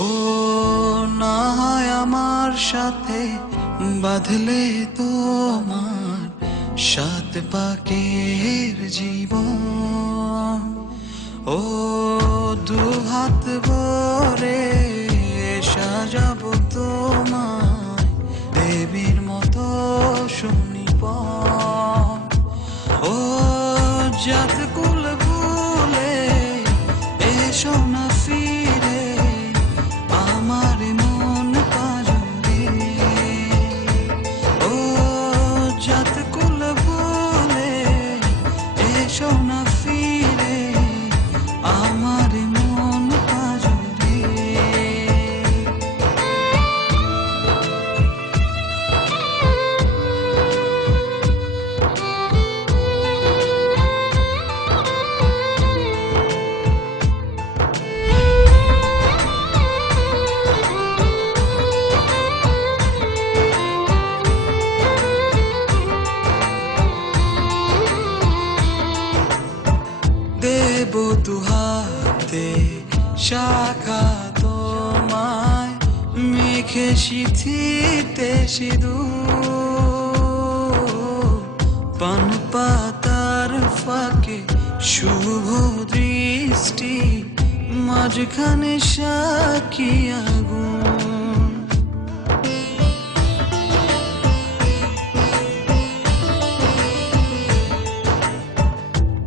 ও না হয় আমার সাথে বাঁধলে তোমার সাত পাকের জীবন। ও দু হাত ভরে সাজাবো তোমায় দেবীর মতো শুনিব। ও জাত কুল ভুলে এসো না ফিরে আমার মন পাজরে। ও জাত কুল ভুলে এসো না ফিরে আমার মন পাজরে। দেব দুহাতে শাখা তোমায় মেঘে সিথিতে সিঁদুর। পান পাতার ফাঁকে শুভ দৃষ্টি মাঝখানে সাক্ষী আগুন।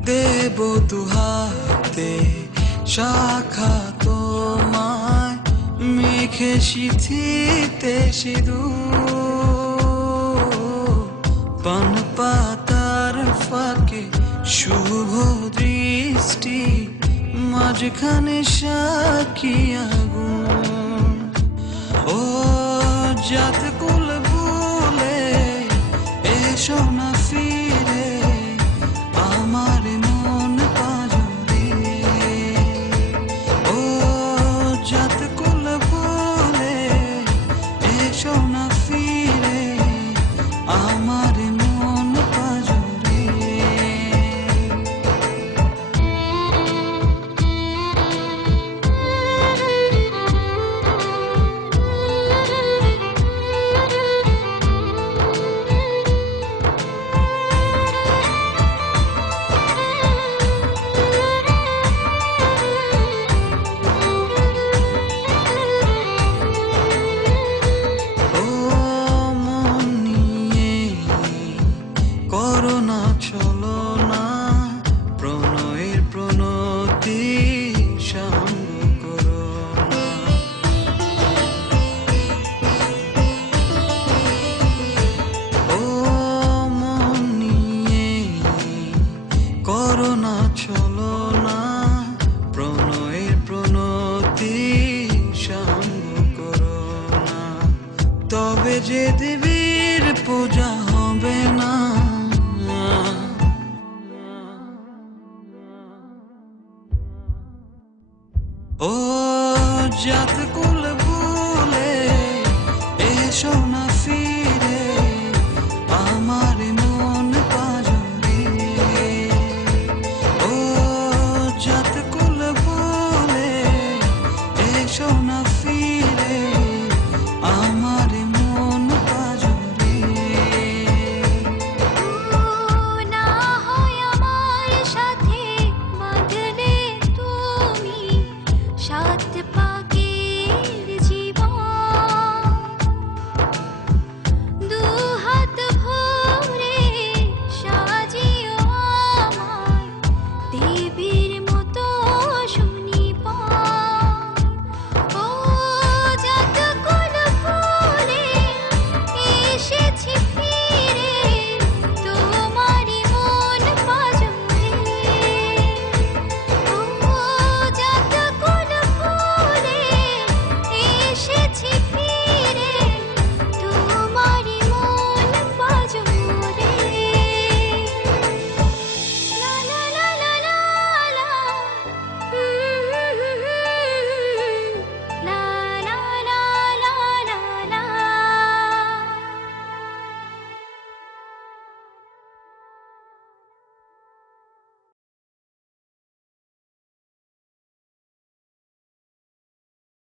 দেব দুহাতে শাখা তোমায় মেঘে সিথিতে সিঁদুর। পান পাতার ফাঁকে শুভ দৃষ্টি মাঝখানে সাক্ষী আগুন। ও জাত কুল ভুলে এসো না ফিরে আমার মন পাজরে। ও জাত কুল ভুলে এসো না ফিরে আমার মন পাজরে। ও মন নিয়ে করো না চলো না প্রণয়ের প্রণতি সঙ্গ করো না। ও মন নিয়ে করো না চলো না প্রণয়ের প্রণতি সঙ্গ করো না। তবে যে দেবীর পূজা হবে না। ও জাত কুল